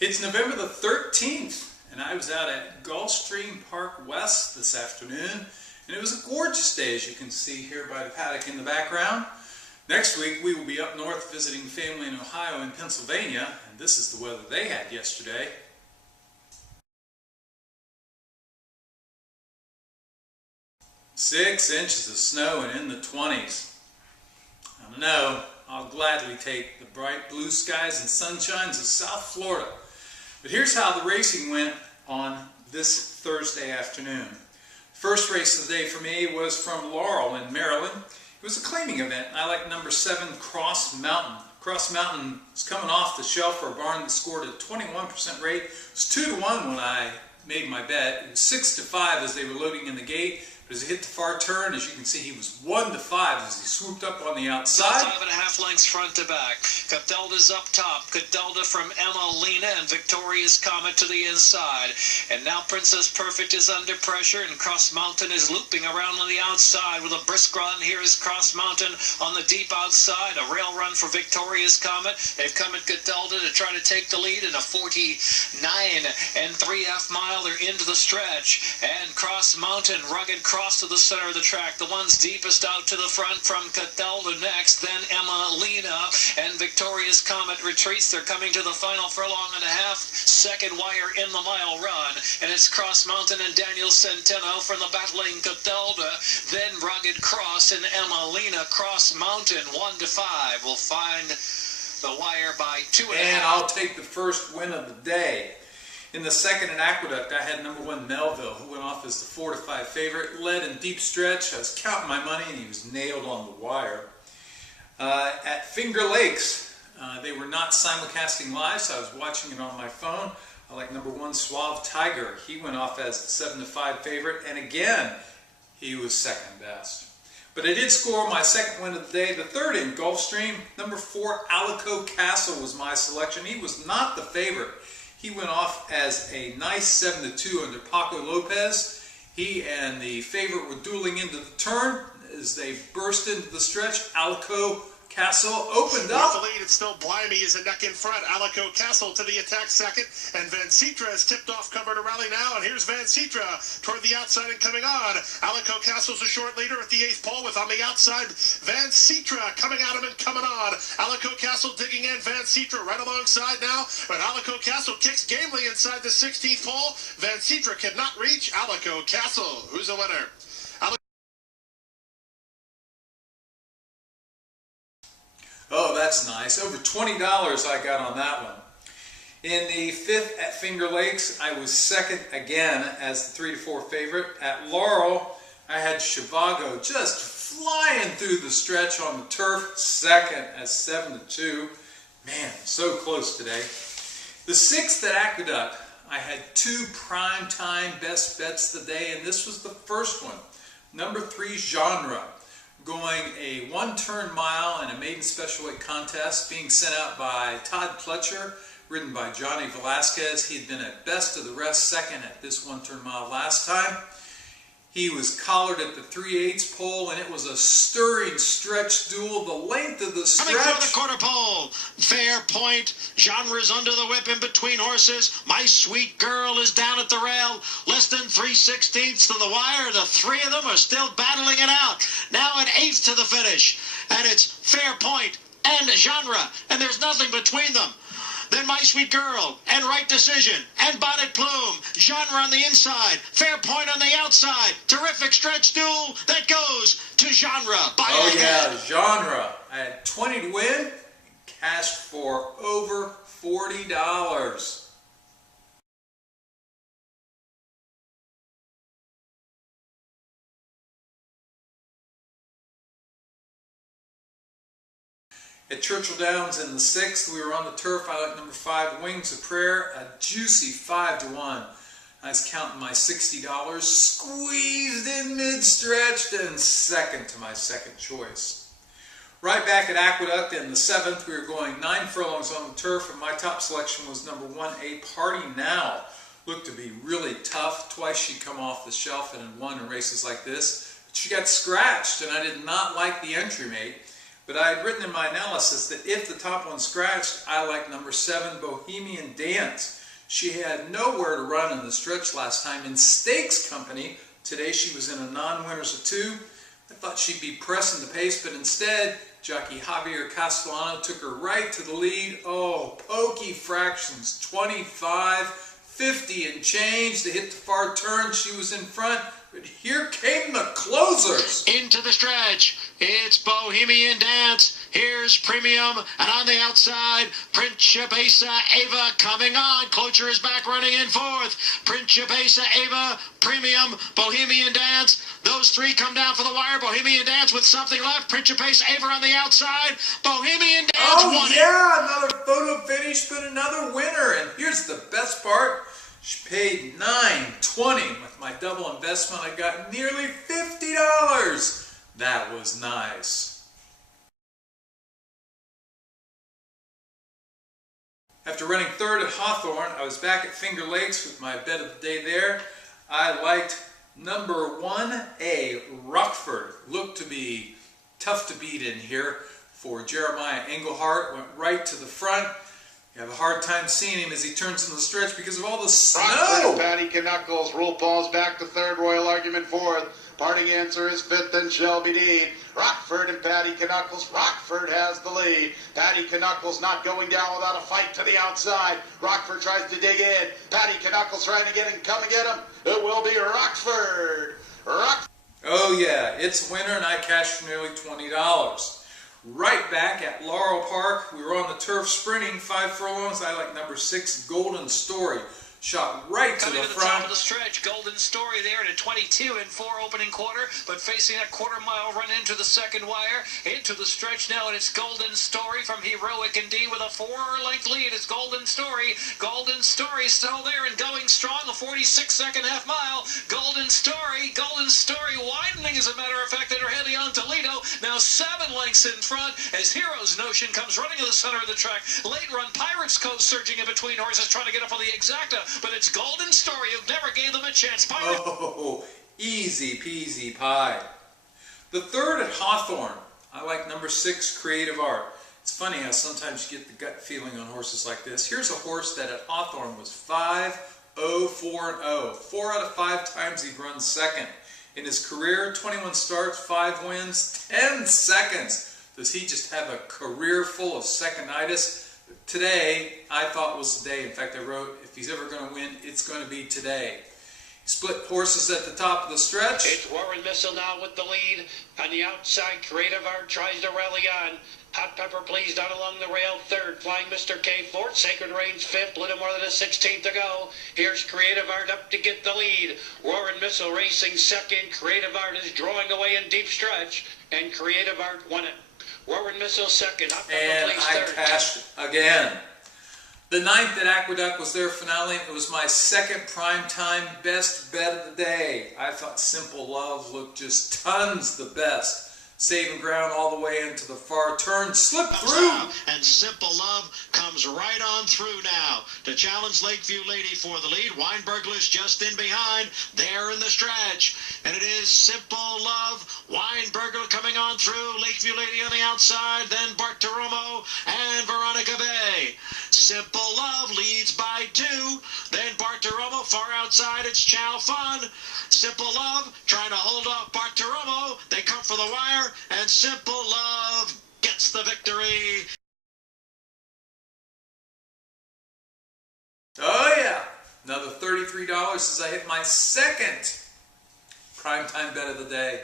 It's November the 13th, and I was out at Gulfstream Park West this afternoon, and it was a gorgeous day, as you can see here by the paddock in the background. Next week, we will be up north visiting family in Ohio and Pennsylvania, and this is the weather they had yesterday. Six inches of snow and in the 20s. I don't know, I'll gladly take the bright blue skies and sunshines of South Florida. But here's how the racing went on this Thursday afternoon. First race of the day for me was from Laurel in Maryland. It was a claiming event. I like number 7, Cross Mountain. Cross Mountain is coming off the shelf for a barn that scored a 21% rate. It was 2-1 when I made my bet. It was 6-5 as they were loading in the gate. But as he hit the far turn, as you can see, he was 1-5 as he swooped up on the outside. 5.5 lengths front to back. Catalda's up top. Catalda from Emma Lena and Victoria's Comet to the inside. And now Princess Perfect is under pressure, and Cross Mountain is looping around on the outside with a brisk run. Here is Cross Mountain on the deep outside. A rail run for Victoria's Comet. They've come at Catalda to try to take the lead in a 49 3/2 mile. They're into the stretch. And Cross Mountain, rugged cross to the center of the track. The ones deepest out to the front from Catalda next, then Emma Lena, and Victoria's Comet retreats. They're coming to the final furlong and a half. Second wire in the mile run, and it's Cross Mountain and Daniel Centeno from the battling Catalda, then Rugged Cross and Emma Lena. Cross Mountain 1-5 will find the wire by 2.5. And I'll take the first win of the day. In the second at Aqueduct, I had number 1 Melville, who went off as the 4-5 favorite, led in deep stretch. I was counting my money, and he was nailed on the wire. At Finger Lakes, they were not simulcasting live, so I was watching it on my phone. I like number 1 Suave Tiger. He went off as the 7-5 favorite, and again, he was second best. But I did score my second win of the day, the third in Gulfstream. Number 4 Alico Castle was my selection. He was not the favorite. He went off as a nice 7-2 under Paco Lopez. He and the favorite were dueling into the turn. As they burst into the stretch, Alico Castle opened up. With the lead, it's still Blimey is a neck in front. Alico Castle to the attack second, and Van Citra is tipped off cover to rally now, and here's Van Citra toward the outside and coming on. Alico Castle's a short leader at the 8th pole with on the outside Van Citra coming at him and coming on. Alico Castle digging in, Van Citra right alongside now, but Alico Castle kicks gamely inside the 16th pole. Van Citra cannot reach Alico Castle. Who's the winner? Oh, that's nice. Over $20 I got on that one. In the 5th at Finger Lakes, I was second again as the 3-4 favorite. At Laurel, I had Shivago just flying through the stretch on the turf, second as 7-2. Man, so close today. The 6th at Aqueduct, I had 2 primetime best bets of the day, and this was the first one. Number 3 Genre, going a 1-turn mile in a maiden special weight contest, being sent out by Todd Pletcher, ridden by Johnny Velasquez. He had been at best of the rest, second at this 1-turn mile last time. He was collared at the 3/8 pole, and it was a stirring stretch duel. The length of the stretch. Coming through the quarter pole. Fair Point. Genre's under the whip in between horses. My Sweet Girl is down at the rail. Less than 3/16 to the wire. The 3 of them are still battling it out. Now an 1/8 to the finish. And it's Fair Point and Genre. And there's nothing between them. Then My Sweet Girl, and Right Decision, and Bonnet Plume, Genre on the inside, Fair Point on the outside. Terrific stretch duel that goes to Genre. Oh yeah, Genre. I had 20 to win, cashed for over $40. At Churchill Downs in the 6th, we were on the turf. I like number 5, Wings of Prayer, a juicy 5-1. I was counting my $60, squeezed in mid-stretch, and second to my second choice. Right back at Aqueduct in the 7th, we were going 9 furlongs on the turf, and my top selection was number 1, Party Now. Looked to be really tough. Twice she'd come off the shelf and had won in races like this. But she got scratched, and I did not like the entry mate. But I had written in my analysis that if the top one scratched, I like number 7, Bohemian Dance. She had nowhere to run in the stretch last time in Stakes Company. Today she was in a non-winners of 2. I thought she'd be pressing the pace, but instead, jockey Javier Castellano took her right to the lead. Oh, pokey fractions, 25, 50 and change. They hit the far turn. She was in front. But here came the closers. Into the stretch, it's Bohemian Dance. Here's Premium, and on the outside, Principessa Ava coming on. Clocher is back running in 4th. Principessa Ava, Premium, Bohemian Dance. Those 3 come down for the wire. Bohemian Dance with something left. Principessa Ava on the outside. Bohemian Dance won it. Yeah, another photo finish, but another winner. And here's the best part. She paid $9.20 with my double investment. I got nearly $50. That was nice. After running 3rd at Hawthorne, I was back at Finger Lakes with my bet of the day there. I liked number 1A, Rockford. Looked to be tough to beat in here for Jeremiah Englehart. Went right to the front. You have a hard time seeing him as he turns in the stretch because of all the snow. Rockford, Paddy Knuckles, Rule Paul's back to 3rd, Royal Argument 4th. Parting Answer is 5th and Shelby Deed. Rockford and Paddy Knuckles. Rockford has the lead. Paddy Knuckles not going down without a fight to the outside. Rockford tries to dig in. Paddy Knuckles trying to get him. Come and get him. It will be Rockford. Oh yeah, it's winter and I cashed for nearly $20. Right back at Laurel Park, we were on the turf sprinting 5 furlongs. I like number 6, Golden Story. Shot right to Coming the to the front. top of the stretch, Golden Story there in a 22 and 4 opening quarter, but facing a quarter-mile run into the second wire, into the stretch now, and it's Golden Story from Heroic and D with a 4-length lead. It's Golden Story. Golden Story still there and going strong, a 46-second half mile. Golden Story widening, as a matter of fact, that are heading on Toledo. Now 7 lengths in front as Hero's Notion comes running to the center of the track. Late run, Pirates Cove surging in between horses trying to get up on the Exacta. But it's Golden Story who never gave them a chance. Oh, easy peasy pie. The 3rd at Hawthorne, I like number 6, Creative Art. It's funny how sometimes you get the gut feeling on horses like this. Here's a horse that at Hawthorne was 5-0-4-0. 4 out of 5 times he'd run second. In his career, 21 starts, 5 wins, 10 seconds. Does he just have a career full of second-itis? Today, I thought was the day. In fact, I wrote, if he's ever going to win, it's going to be today. Split horses at the top of the stretch. It's Warren Missile now with the lead. On the outside, Creative Art tries to rally on. Hot Pepper Please down along the rail, 3rd. Flying Mr. K, 4th. Sacred Reigns, 5th. Little more than a 16th to go. Here's Creative Art up to get the lead. Warren Missile racing 2nd. Creative Art is drawing away in deep stretch, and Creative Art won it. Warren Missile 2nd. Hot Pepper And Please I 3rd. cashed again. The 9th at Aqueduct was their finale. It was my 2nd primetime best bet of the day. I thought Simple Love looked just tons the best. Saving ground all the way into the far turn, slipped through. And Simple Love comes right on through now to challenge Lakeview Lady for the lead. Weinbergler's just in behind, there in the stretch. And it is Simple Love, Weinbergler coming on through, Lakeview Lady on the outside, then Bartiromo and Veronica Bay. Simple Love leads by 2, then Bartiromo far outside, it's Chow Fun. Simple Love trying to hold off Bartiromo. They come for the wire, and Simple Love gets the victory. Oh yeah, another $33 as I hit my 2nd primetime bet of the day.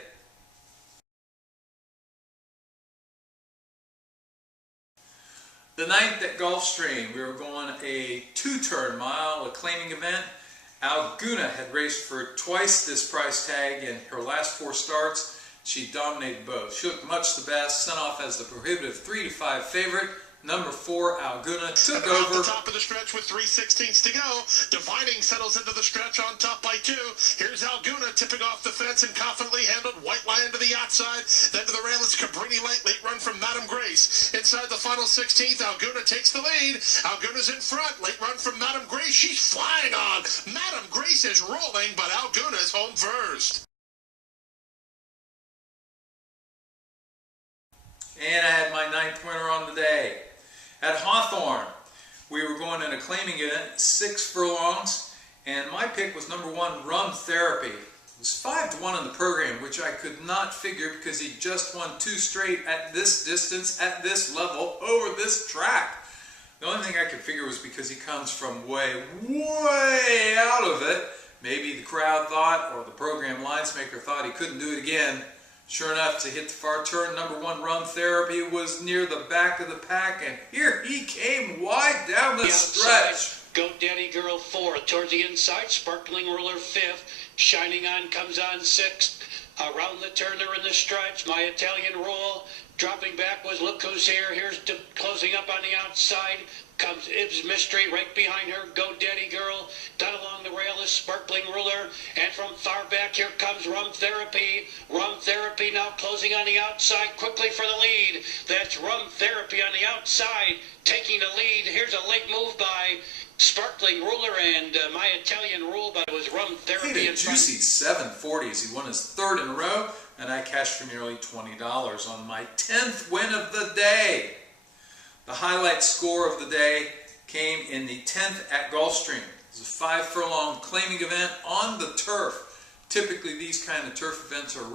The 9th at Gulfstream, we were going a 2-turn mile, a claiming event. Alguna had raced for twice this price tag in her last 4 starts. She dominated both. She looked much the best, sent off as the prohibitive 3-5 favorite. Number 4, Alguna, took over. At the top of the stretch with 3/16 to go. Dividing settles into the stretch on top by 2. Here's Alguna tipping off the fence and confidently handled White Lion to the outside. Then to the rail, it's Cabrini Light. Late run from Madame Grace. Inside the final 16th, Alguna takes the lead. Alguna's in front. Late run from Madame Grace. She's flying on. Madame Grace is rolling, but Alguna is home first. and I had my 9th winner on the day. At Hawthorne, we were going in a claiming event, 6 furlongs, and my pick was number 1, Rum Therapy. It was 5-1 in the program, which I could not figure because he just won 2 straight at this distance, at this level, over this track. The only thing I could figure was because he comes from way, way out of it. Maybe the crowd thought, or the program lines maker thought he couldn't do it again. Sure enough, to hit the far turn, number 1, Rum Therapy was near the back of the pack, and here he came wide down the stretch. Go Daddy Girl 4th. Towards the inside, Sparkling Ruler 5th. Shining On comes on 6th. Around the turn, they're in the stretch. My Italian Roll. Dropping back was Look Who's Here. Here's closing up on the outside. Comes Ibs Mystery right behind her. Go Daddy Girl. Down along the rail is Sparkling Ruler. And from far back here comes Rum Therapy. Rum Therapy now closing on the outside quickly for the lead. That's Rum Therapy on the outside taking the lead. Here's a late move by Sparkling Ruler and My Italian Rule, but it was Rum Therapy. He had a juicy 740s. He won his 3rd in a row, and I cashed for nearly $20 on my 10th win of the day. The highlight score of the day came in the 10th at Gulfstream. It was a 5 furlong claiming event on the turf. Typically these kind of turf events are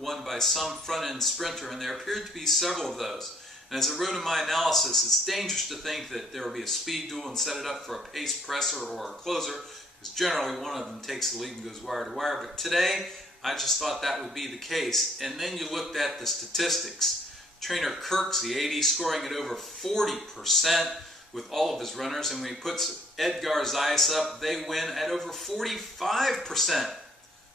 won by some front-end sprinter, and there appeared to be several of those. And as I wrote in my analysis, it's dangerous to think that there will be a speed duel and set it up for a pace presser or a closer, because generally one of them takes the lead and goes wire to wire. But today, I just thought that would be the case. And then you looked at the statistics. Trainer Kirksey, 80, scoring at over 40% with all of his runners. And when he puts Edgar Zayas up, they win at over 45%.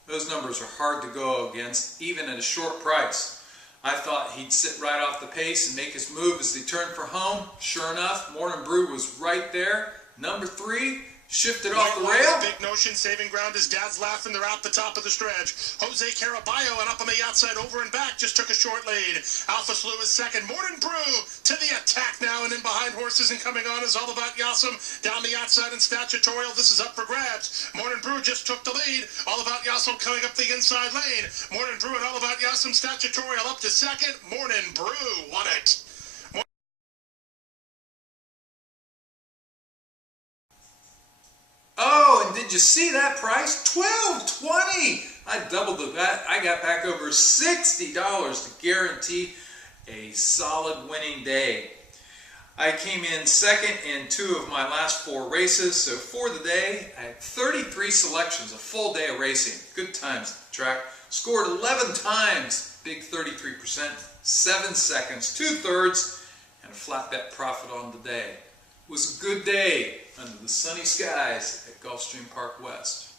Those numbers are hard to go against, even at a short price. I thought he'd sit right off the pace and make his move as he turned for home. Sure enough, Morning Brew was right there. Number 3, shifted off the rail. Big Notion saving ground. His dad's laughing. They're out the top of the stretch. Jose Caraballo and up on the outside, over and back, just took a short lead. Alpha Slew is 2nd. Morning Brew to the attack now, and in behind horses and coming on is All About Yassam down the outside and Statutorial. This is up for grabs. Morning Brew just took the lead. All About Yassam coming up the inside lane. Morning Brew and All About Yassam. Statutorial up to 2nd. Morning Brew won it. Oh, and did you see that price? $12.20! I doubled that. I got back over $60 to guarantee a solid winning day. I came in 2nd in 2 of my last 4 races, so for the day, I had 33 selections, a full day of racing. Good times at the track. Scored 11 times, big 33%, 7 seconds, 2/3, and a flat bet profit on the day. It was a good day under the sunny skies at Gulfstream Park West.